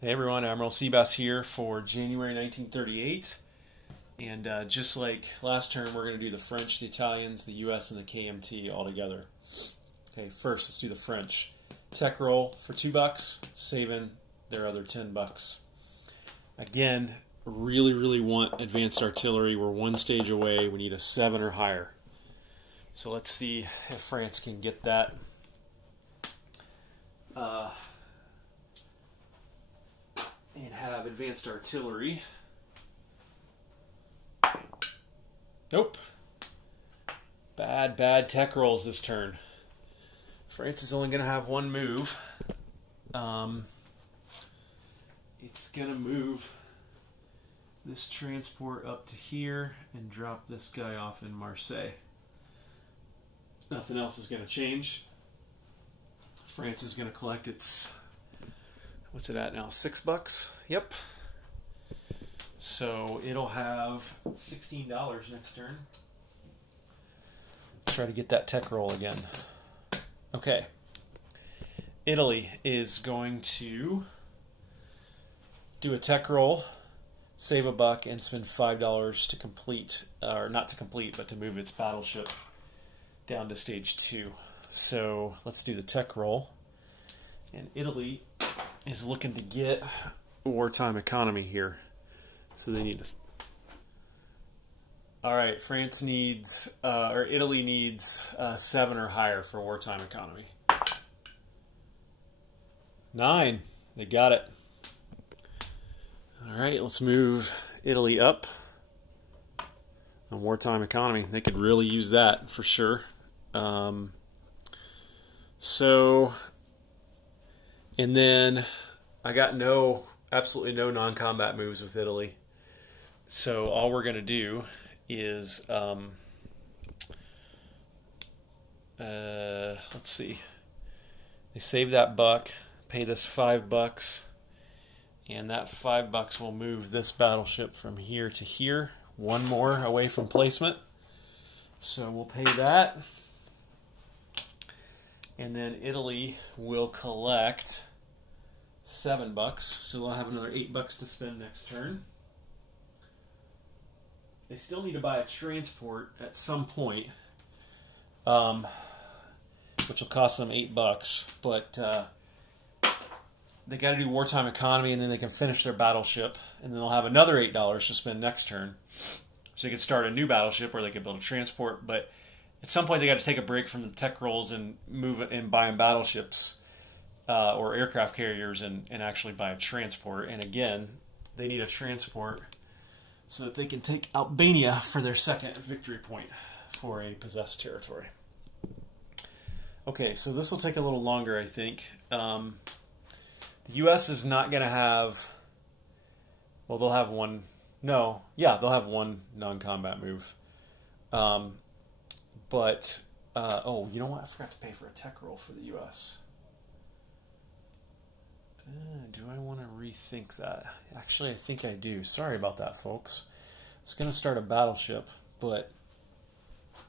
Hey everyone, Admiral Seabass here for January 1938. And just like last term, we're going to do the French, the Italians, the US, and the KMT all together. Okay, first let's do the French. Tech roll for $2, saving their other $10. Again, really want advanced artillery. We're one stage away. We need a 7 or higher. So let's see if France can get that. And have advanced artillery. Nope. Bad tech rolls this turn. France is only going to have one move. It's going to move this transport up to here and drop this guy off in Marseille. Nothing else is going to change. France is going to collect its... What's it at now? $6? Yep. So it'll have $16 next turn. Try to get that tech roll again. Okay. Italy is going to do a tech roll, save $1, and spend $5 to complete, or not to complete, but to move its battleship down to stage 2. So let's do the tech roll. And Italy is looking to get wartime economy here. So they need to... Alright, France needs, or Italy needs 7 or higher for wartime economy. 9. They got it. Alright, let's move Italy up on wartime economy. They could really use that for sure. And then I got absolutely no non-combat moves with Italy. So all we're going to do is, let's see. They save that $1, pay this $5, and that $5 will move this battleship from here to here. One more away from placement. So we'll pay that. And then Italy will collect $7, so they'll have another $8 to spend next turn. They still need to buy a transport at some point, which will cost them $8, but they got to do wartime economy, and then they can finish their battleship, and then they'll have another $8 to spend next turn. So they could start a new battleship, or they could build a transport, but at some point they got to take a break from the tech rolls and move it and buying battleships or aircraft carriers and actually buy a transport. And again, they need a transport so that they can take Albania for their second victory point for a possessed territory. Okay, so this will take a little longer, I think. The U.S. is not going to have... Well, they'll have one... No, yeah, they'll have one non-combat move. But, oh, you know what? I forgot to pay for a tech roll for the U.S. Do I want to rethink that? Actually, I think I do. Sorry about that, folks. I was going to start a battleship, but I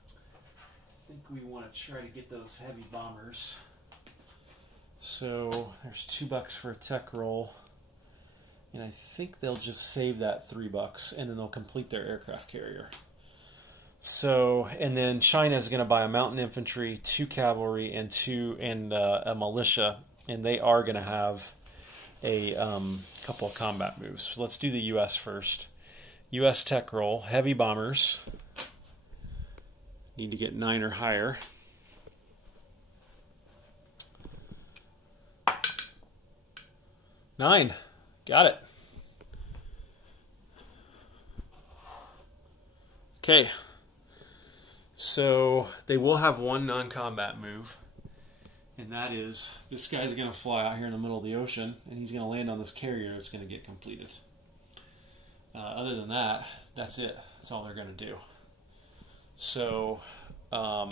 think we want to try to get those heavy bombers. So there's $2 for a tech roll. And I think they'll just save that $3, and then they'll complete their aircraft carrier. So, and then China is going to buy a mountain infantry, 2 cavalry, and a militia, and they are going to have a couple of combat moves. So let's do the U.S. first. U.S. tech roll, heavy bombers. Need to get 9 or higher. Nine, got it. Okay. So they will have one non-combat move, and that is this guy's going to fly out here in the middle of the ocean, and he's going to land on this carrier that's going to get completed. Other than that, that's it. That's all they're going to do. So they're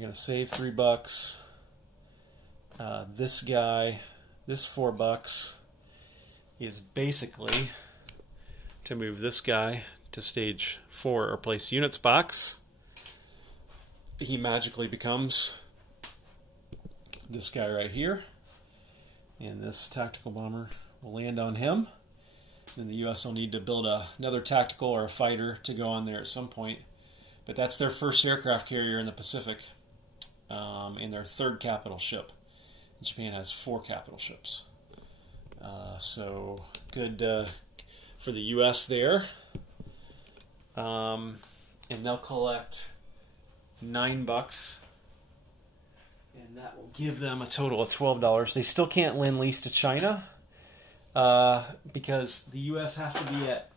going to save $3. This guy, this $4 is basically to move this guy to stage 4 or place units box. He magically becomes this guy right here, And this tactical bomber will land on him. Then the U.S. will need to build another tactical or a fighter to go on there at some point. But that's their first aircraft carrier in the Pacific, and their third capital ship. Japan has 4 capital ships. So good for the U.S. there. And they'll collect $9. And that will give them a total of $12. They still can't lend lease to China because the U.S. has to be at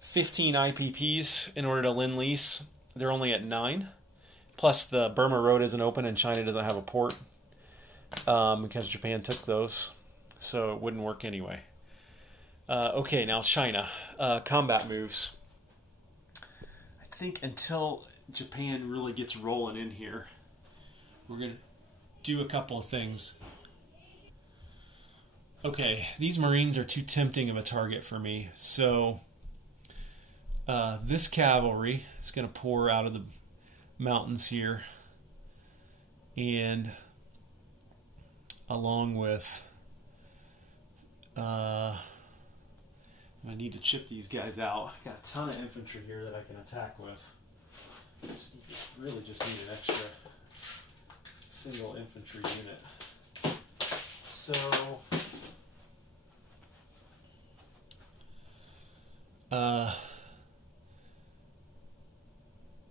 15 IPPs in order to lend lease. They're only at 9. Plus the Burma Road isn't open and China doesn't have a port because Japan took those. So it wouldn't work anyway. Okay, now China. Combat moves. I think until Japan really gets rolling in here, we're going to do a couple of things. Okay, these Marines are too tempting of a target for me. So this cavalry is going to pour out of the mountains here, and along with I need to chip these guys out. I've got a ton of infantry here that I can attack with. Really just need an extra single infantry unit. So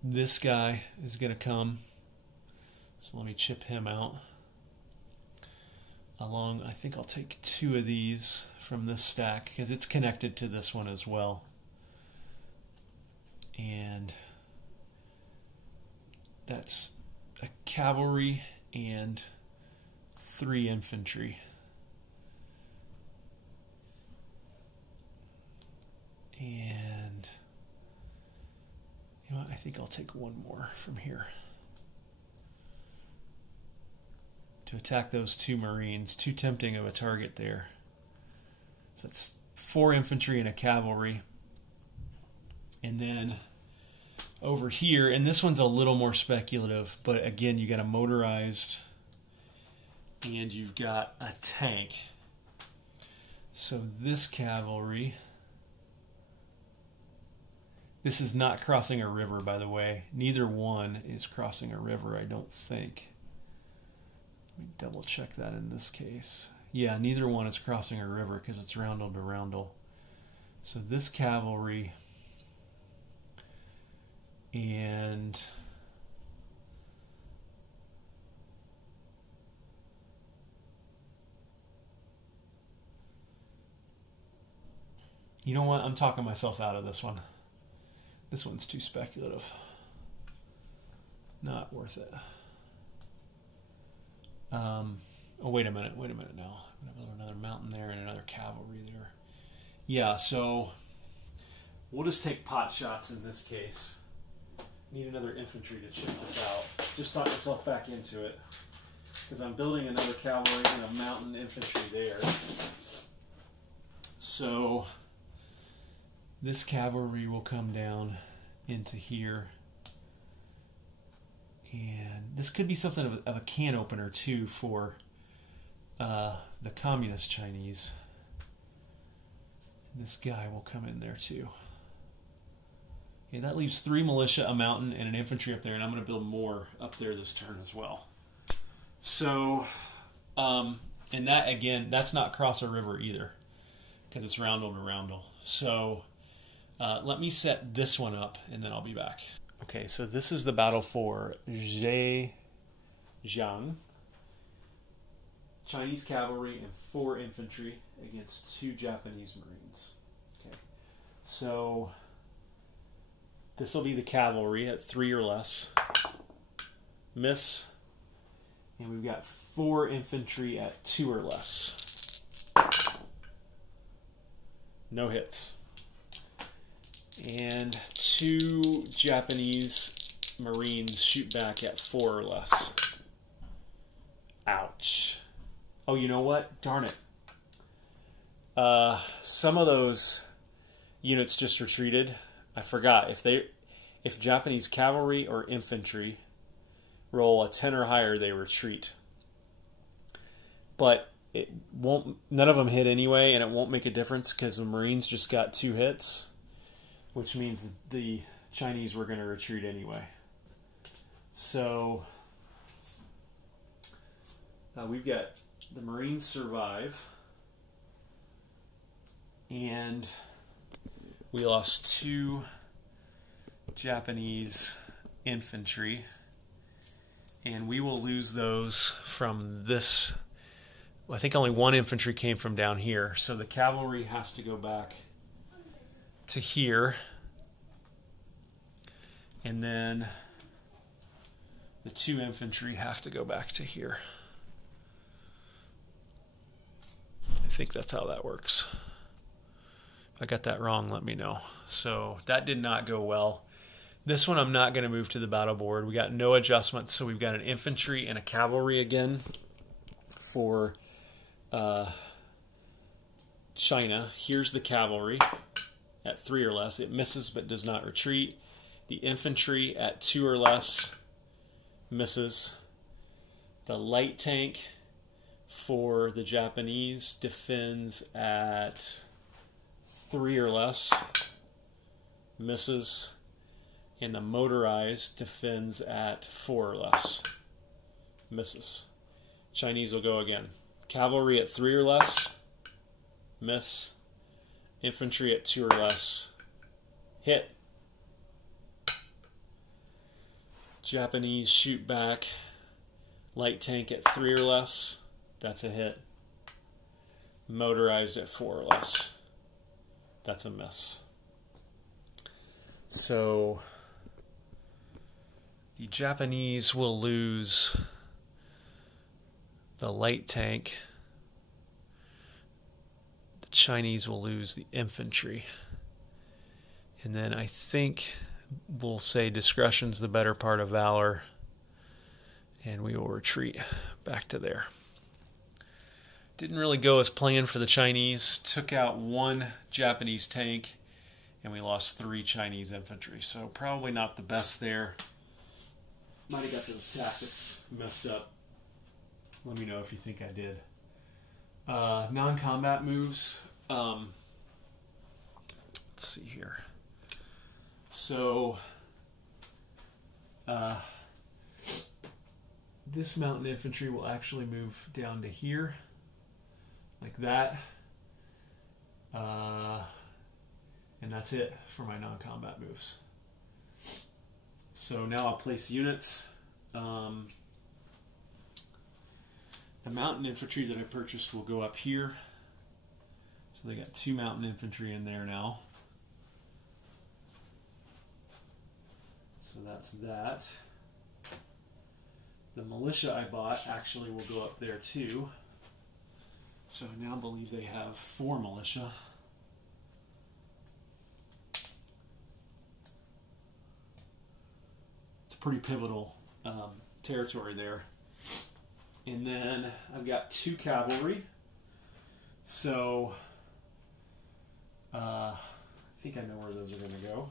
this guy is going to come, so let me chip him out. I think I'll take 2 of these from this stack because it's connected to this one as well. And that's a cavalry and 3 infantry. And you know what? I think I'll take 1 more from here to attack those 2 Marines. Too tempting of a target there. So that's 4 infantry and a cavalry. And then over here, and this one's a little more speculative, but again, you got a motorized and you've got a tank. So this cavalry, this is not crossing a river, by the way. Neither one is crossing a river, I don't think. Let me double check that in this case. Yeah, neither one is crossing a river because it's roundel to roundel. So this cavalry and you know what? I'm talking myself out of this one. This one's too speculative. Not worth it. Oh, wait a minute now. I'm going to build another mountain there and another cavalry there. Yeah, so we'll just take pot shots in this case. Need another infantry to chip this out. Just talk myself back into it because I'm building another cavalry and a mountain infantry there. So this cavalry will come down into here. And this could be something of a can opener too for the communist Chinese. And this guy will come in there too. Okay, that leaves 3 militia, a mountain, and an infantry up there, and I'm going to build more up there this turn as well. So, and that again, that's not cross a river either, because it's roundel to roundel. So let me set this one up, and then I'll be back. Okay, so this is the battle for Zhejiang. Chinese cavalry and 4 infantry against 2 Japanese Marines. Okay, so this will be the cavalry at 3 or less. Miss. And we've got 4 infantry at 2 or less. No hits. And 2 Japanese Marines shoot back at 4 or less. Ouch. Oh, you know what? Darn it. Some of those units just retreated. I forgot. If Japanese cavalry or infantry roll a 10 or higher, they retreat. But it won't. None of them hit anyway, and it won't make a difference because the Marines just got 2 hits, which means the Chinese were going to retreat anyway. So we've got the Marines survive, and we lost 2 Japanese infantry, and we will lose those from this. I think only 1 infantry came from down here, so the cavalry has to go back to here, and then the 2 infantry have to go back to here. I think that's how that works. If I got that wrong, let me know. So that did not go well. This one I'm not going to move to the battle board. We got no adjustments, so we've got an infantry and a cavalry again for China. Here's the cavalry at 3 or less. It misses but does not retreat. The infantry at 2 or less misses. The light tank for the Japanese defends at 3 or less, misses. And the motorized defends at 4 or less, misses. Chinese will go again. Cavalry at 3 or less, miss. Infantry at 2 or less, hit. Japanese shoot back. Light tank at 3 or less, that's a hit. Motorized at 4 or less, that's a miss. So the Japanese will lose the light tank. The Chinese will lose the infantry. And then I think we'll say discretion's the better part of valor, and we will retreat back to there. Didn't really go as planned for the Chinese. Took out 1 Japanese tank, and we lost 3 Chinese infantry. So probably not the best there. Might have got those tactics messed up. Let me know if you think I did. Non-combat moves. Let's see here. So this mountain infantry will actually move down to here, like that. And that's it for my non-combat moves. So now I'll place units. The mountain infantry that I purchased will go up here. So they got 2 mountain infantry in there now. So that's that. The militia I bought actually will go up there too. So I now believe they have 4 militia. It's a pretty pivotal territory there. And then I've got 2 cavalry. So I think I know where those are going to go.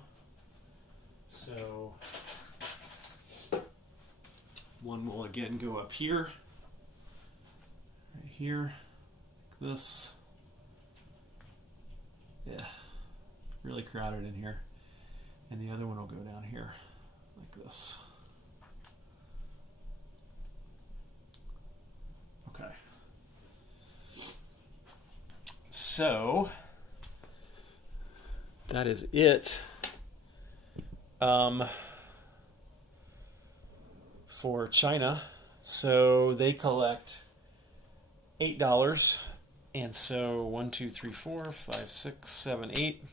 So one will again go up here, right here, like this. Yeah, really crowded in here. And the other one will go down here, like this. Okay. So that is it. For China, so they collect $8, and so 1, 2, 3, 4, 5, 6, 7, 8.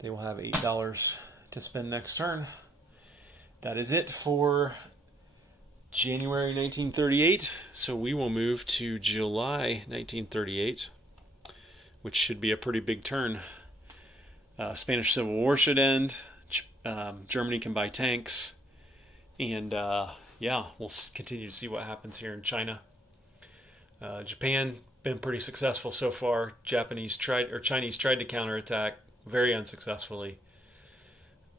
They will have $8 to spend next turn. That is it for January 1938. So we will move to July 1938, which should be a pretty big turn. Spanish Civil War should end. Germany can buy tanks. And yeah, we'll continue to see what happens here in China. Japan been pretty successful so far. Chinese tried to counterattack very unsuccessfully.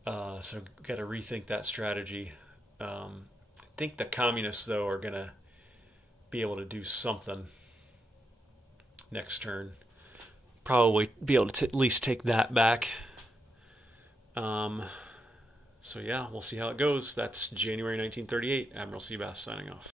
So got to rethink that strategy. I think the communists though are gonna be able to do something next turn. Probably be able to at least take that back. So yeah, we'll see how it goes. That's January 1938. Admiral Seabass signing off.